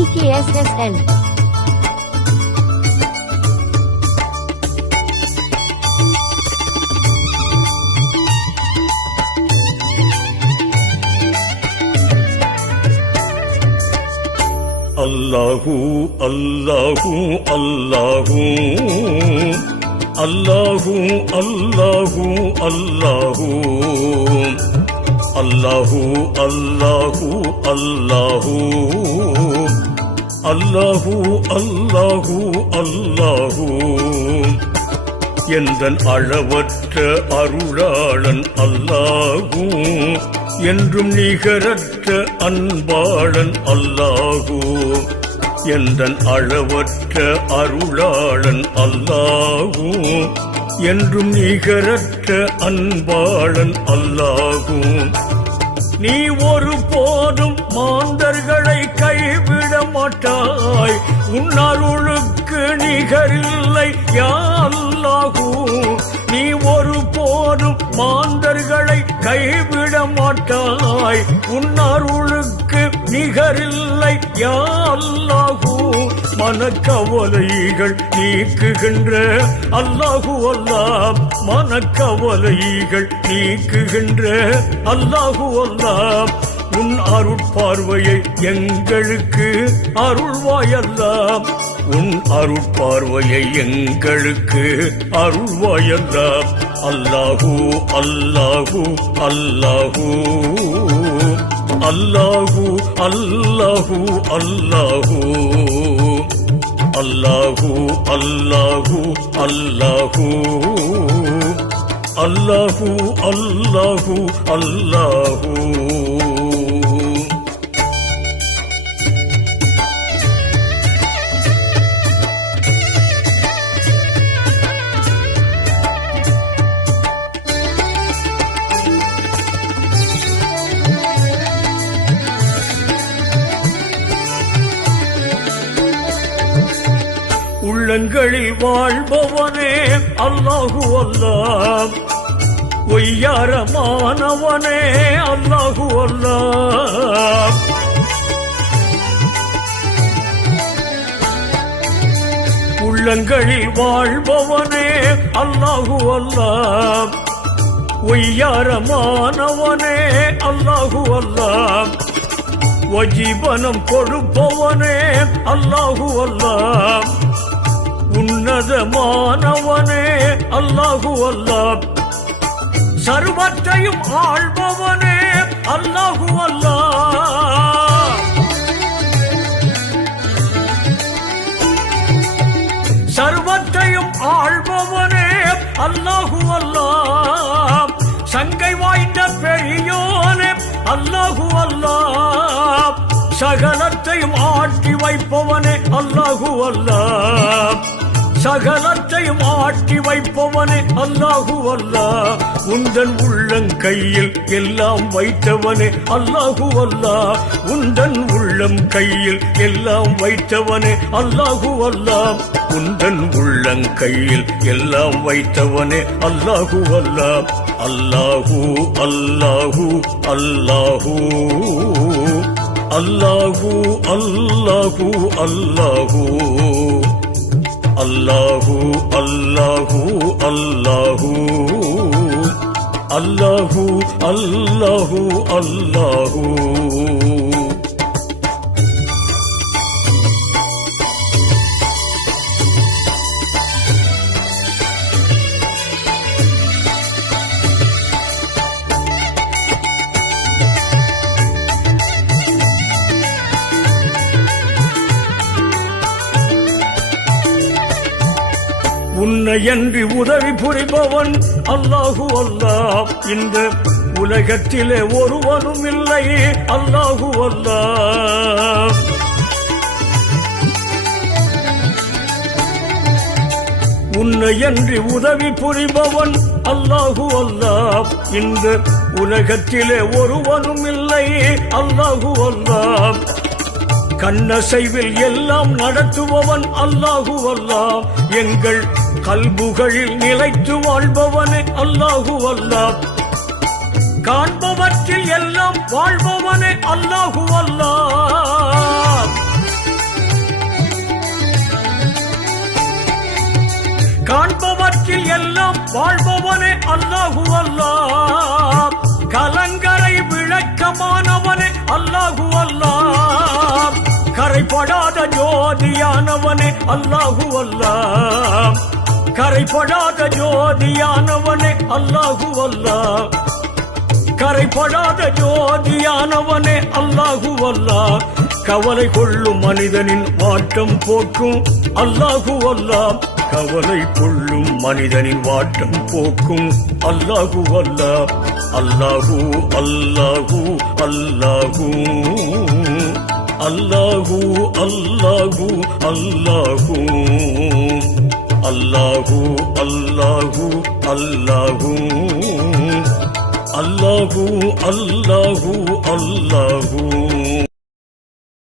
DKSSN. Allahu, Allahu, Allahu, Allahu, Allahu, Allahu, Allahu, Allahu, Allahu, Allahu, Allahu, Allahu. எந்தன் அளவற்ற அருளாளன் அல்லாஹு, என்றும் நிகரற்ற அன்பாளன் அல்லாஹு. எந்தன் அளவற்ற அருளாளன் அல்லாஹு, என்றும் நிகரற்ற அன்பாளன் அல்லாஹு. நீ ஒரு போதும் மாந்தர்களை கைவிட மாட்டாய், உன் அருளுக்கு நிகரில்லை யா அல்லாஹு. நீ ஒரு போதும் மாந்தர்களை கைவிட மாட்டாய், உன் அருளுக்கு நிகரில்லை யா அல்லாஹு. மனக்கவலைகள் நீக்குகின்ற அல்லாஹு அல்லாஹ், மனக்கவலைகள் நீக்குகின்ற அல்லாஹு அல்லாஹ். உன் அருட்பார்வையை எங்களுக்கு அருள்வாயல்லாம், உன் அருட்பார்வையை எங்களுக்கு அருள்வாயல்லாம். அல்லாஹு, அல்லாஹு, அல்லாஹு, அல்லாஹு, அல்லாஹு, அல்லாஹு, அல்லாஹு, அல்லாஹு, அல்லாஹு, அல்லாஹு, அல்லாஹு, அல்லாஹு. உள்ளங்களில் வாழ்பவனே அல்லாஹு அல்லாஹ், ஒய்யாரமானவனே அல்லாஹு அல்லாஹ். உள்ளங்களில் வாழ்பவனே அல்லாஹு அல்லாஹ், ஒய்யாரமானவனே அல்லாஹு அல்லாஹ். வஜீபனம் கொடுப்பவனே அல்லாஹு அல்லாஹ், உன்னதமானவனே அல்லாஹு அல்லாஹ். சர்வத்தையும் ஆள்பவனே அல்லாஹு அல்லாஹ், சர்வத்தையும் ஆள்பவனே அல்லாஹு அல்லாஹ். சங்கை வாய்ந்த பெரியோனே அல்லாஹு அல்லாஹ், சகலத்தையும் ஆட்டி வைப்பவனே அல்லாஹு அல்லாஹ், சகலத்தையும் ஆட்டி வைப்பவனே அல்லாஹு அல்லாஹ். உந்தன் உள்ளங்கையில் எல்லாம் வைத்தவனே அல்லாஹு அல்லாஹ், உந்தன் உள்ளம் கையில் எல்லாம் வைத்தவனே அல்லாஹு அல்லாஹ், உந்தன் உள்ளங்கையில் எல்லாம் வைத்தவனே அல்லாஹு அல்லாஹ். அல்லாஹு, அல்லாஹு, அல்லாஹு, அல்லாஹு, அல்லாஹு, அல்லாஹு, அல்லாஹு, அல்லாஹு, அல்லாஹு, அல்லாஹு, அல்லாஹு, அல்லாஹு. உன்னையன்றி உதவி புரிபவன் அல்லாஹு அல்லாஹ், இந்த உலகத்திலே ஒருவனும் இல்லை அல்லாஹு அல்லாஹ். உன்னையன்றி உதவி புரிபவன் அல்லாஹு அல்லாஹ், இந்த உலகத்திலே ஒருவனும் இல்லை அல்லாஹு அல்லாஹ். கண்ணசைவில் எல்லாம் நடத்துபவன் அல்லாஹு அல்லாஹ், எங்கள் கல்புகளில் நிலைத்து வாழ்பவனே அல்லாஹு அல்லாஹ். காண்பவற்றில் எல்லாம் வாழ்பவனே அல்லாஹு அல்லாஹ், உலகத்தில் எல்லாம் வாழ்பவனே அல்லாஹு அல்லாஹ். கலங்கரை விளக்கமானவனே அல்லாஹு அல்லாஹ். கரைப்படாத ஜோதியானவனே அல்லாஹு அல்லாஹ். கரைப்படாத ஜோதியானவனே அல்லாஹு அல்லாஹ். கரைப்படாத ஜோதியானவனே அல்லாஹு அல்லாஹ். கவலை கொள்ளும் மனிதனின் வாட்டம் போக்கும் அல்லாஹு அல்லாஹ். கவலை கொள்ளும் மனிதனின் வாட்டம் போக்கும் அல்லாஹு அல்லாஹ். அல்லாஹு அல்லாஹு அல்லாஹு அல்லாஹு அல்லாஹு அல்லாஹு அல்லாஹு அல்லாஹு அல்லாஹு அல்லாஹு அல்லாஹு